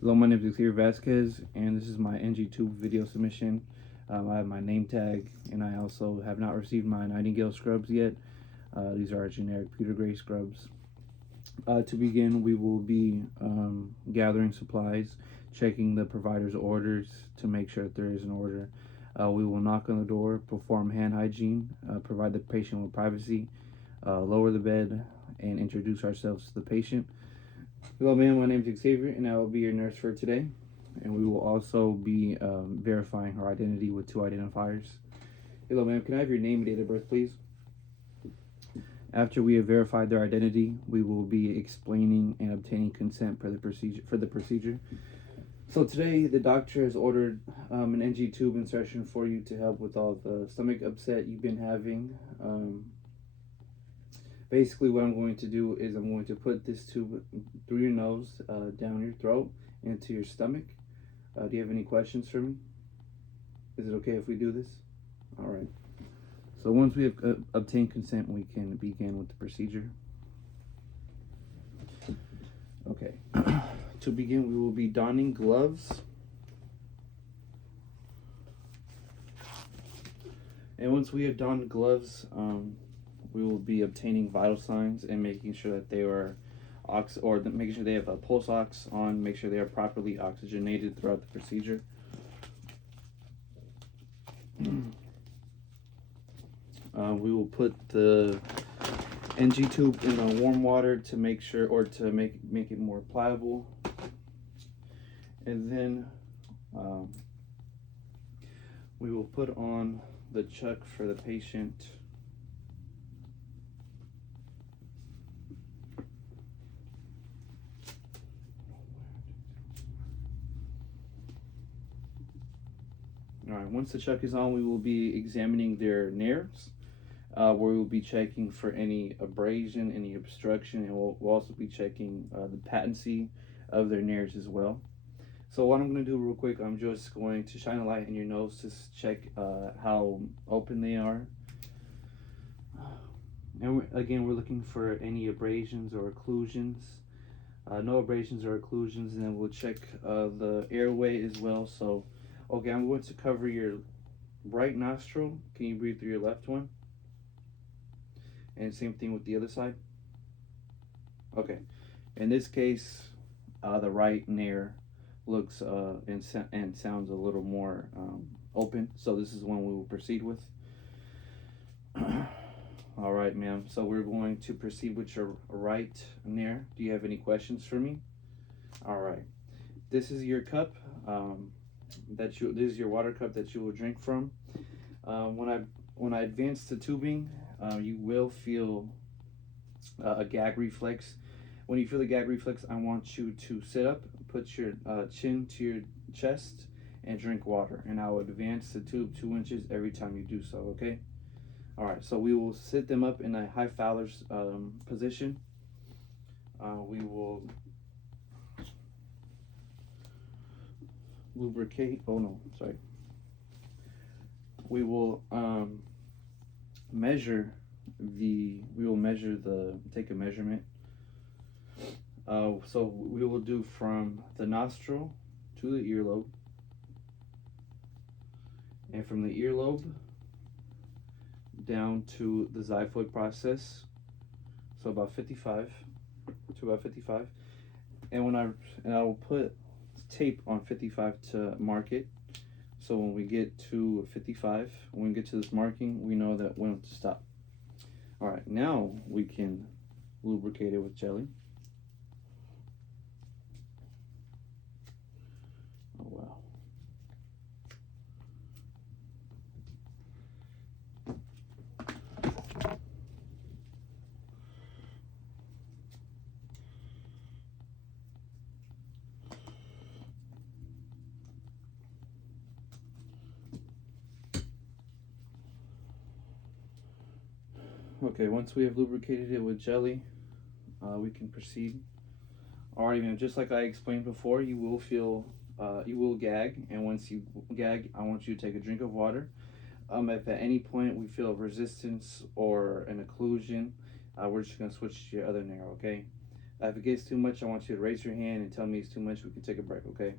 Hello, my name is Xavier Vasquez, and this is my NG2 video submission. I have my name tag, and I also have not received my Nightingale scrubs yet. These are generic pewter gray scrubs. To begin, we will be gathering supplies, checking the provider's orders to make sure that there is an order. We will knock on the door, perform hand hygiene, provide the patient with privacy, lower the bed, and introduce ourselves to the patient. Hello, ma'am. My name is Xavier, and I will be your nurse for today. And we will also be verifying her identity with 2 identifiers. Hello, ma'am. Can I have your name and date of birth, please? After we have verified their identity, we will be explaining and obtaining consent for the procedure. So today, the doctor has ordered an NG tube insertion for you to help with all the stomach upset you've been having. Basically, what I'm going to do is I'm going to put this tube through your nose, down your throat, into your stomach. Do you have any questions for me? Is it okay if we do this? All right. So once we have obtained consent, we can begin with the procedure. Okay. To begin, we will be donning gloves. And once we have donned gloves, we will be obtaining vital signs and making sure that they are making sure they have a pulse ox on, make sure they are properly oxygenated throughout the procedure. We will put the NG tube in warm water to make sure, or to make it more pliable. And then we will put on the chuck for the patient. All right, once the chuck is on, we will be examining their nerves, where we will be checking for any abrasion, any obstruction, and we'll also be checking the patency of their nerves as well. So what I'm going to do real quick, I'm just going to shine a light in your nose to check how open they are. And again, we're looking for any abrasions or occlusions. No abrasions or occlusions, and then we'll check the airway as well. So, okay, I'm going to cover your right nostril. Can you breathe through your left one? And same thing with the other side. Okay. In this case, the right nair looks and sounds a little more open. So this is one we will proceed with. All right, ma'am. So we're going to proceed with your right nair. Do you have any questions for me? All right. This is your cup. This is your water cup that you will drink from. When I advance the tubing, you will feel a gag reflex. When you feel the gag reflex, I want you to sit up, put your chin to your chest, and drink water. And I will advance the tube 2 inches every time you do so, okay? All right, so we will sit them up in a high Fowler's position. We will lubricate, we will take a measurement. So we will do from the nostril to the earlobe, and from the earlobe down to the xiphoid process, so about 55 to about 55. And I will put tape on 55 to mark it. So when we get to 55, when we get to this marking, we know that when to stop. All right, now we can lubricate it with jelly. Oh, wow. Okay, once we have lubricated it with jelly, we can proceed. Alright, man, just like I explained before, you will gag, and once you gag, I want you to take a drink of water. If at any point we feel resistance or an occlusion, we're just gonna switch to your other nair, okay? If it gets too much, I want you to raise your hand and tell me it's too much. We can take a break, okay?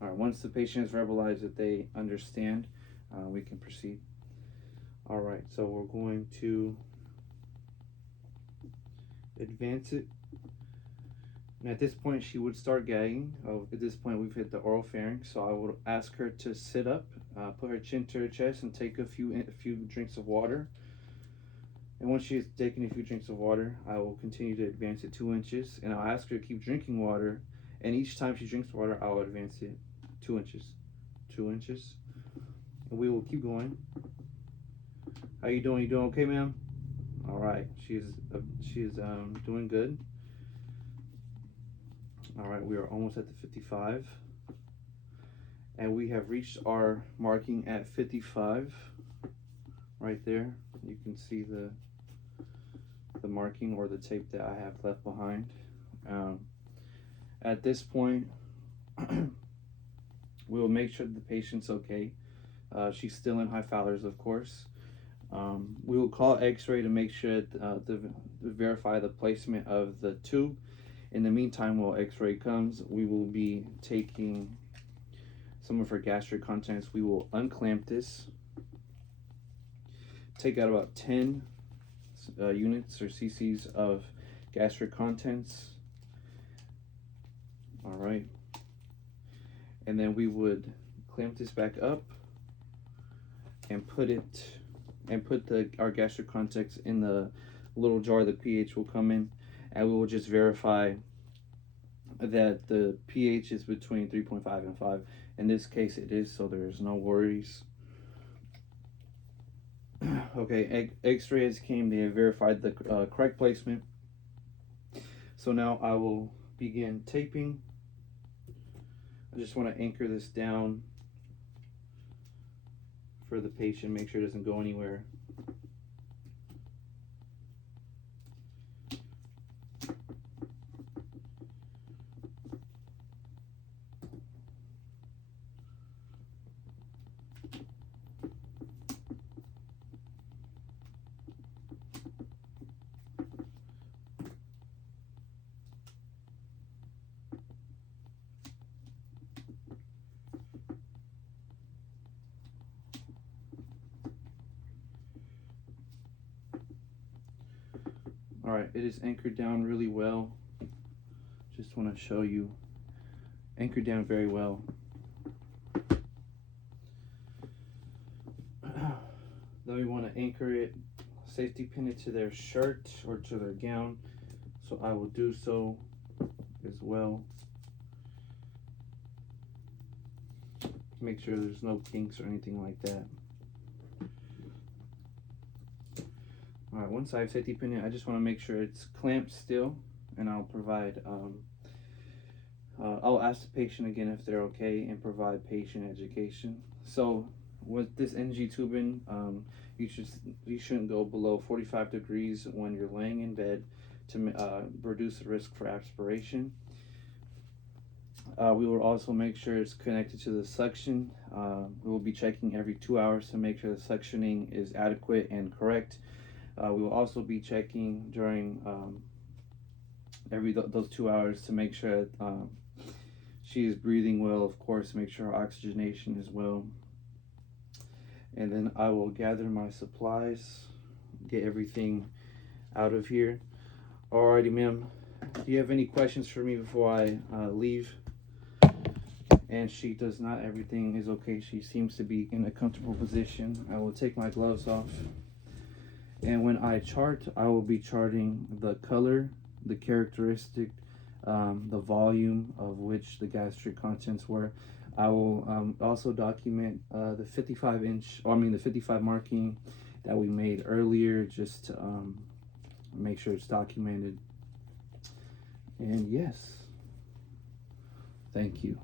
All right, once the patient has verbalized that they understand, we can proceed. All right, so we're going to advance it. And at this point, she would start gagging. At this point, we've hit the oral pharynx, so I would ask her to sit up, put her chin to her chest, and take a few drinks of water. And once she has taken a few drinks of water, I will continue to advance it 2 inches, and I'll ask her to keep drinking water. And each time she drinks water, I'll advance it 2 inches, 2 inches, and we will keep going. How you doing? You doing okay, ma'am? All right, she's doing good. All right, we are almost at the 55, and we have reached our marking at 55. Right there, you can see the marking or the tape that I have left behind. At this point, we will make sure that the patient's okay. She's still in high Fowler's, of course. We will call X-ray to make sure to verify the placement of the tube. In the meantime, while X-ray comes, we will be taking some of her gastric contents. We will unclamp this, take out about 10 units or cc's of gastric contents. All right, and then we would clamp this back up and put our gastric contents in the little jar the pH will come in, and we will just verify that the pH is between 3.5 and 5. In this case, it is, so there's no worries. Okay, X-rays came, they have verified the correct placement. So now I will begin taping. I just want to anchor this down for the patient, make sure it doesn't go anywhere. All right, it is anchored down really well. Just want to show you, anchored down very well. Then we want to anchor it, safety pin it to their shirt or to their gown. So I will do so as well. Make sure there's no kinks or anything like that. All right, once I have safety pin it, I just want to make sure it's clamped still, and I'll provide, I'll ask the patient again if they're okay and provide patient education. So with this NG tubing, you shouldn't go below 45 degrees when you're laying in bed to reduce the risk for aspiration. We will also make sure it's connected to the suction. We will be checking every 2 hours to make sure the suctioning is adequate and correct. We will also be checking during those 2 hours to make sure she is breathing well, of course, make sure her oxygenation is well. And then I will gather my supplies, get everything out of here. Alrighty, ma'am. Do you have any questions for me before I leave? And she does not. Everything is okay. She seems to be in a comfortable position. I will take my gloves off. And when I chart, I will be charting the color, the characteristic, the volume of which the gastric contents were. I will also document the 55 marking that we made earlier, just to make sure it's documented. And yes, thank you.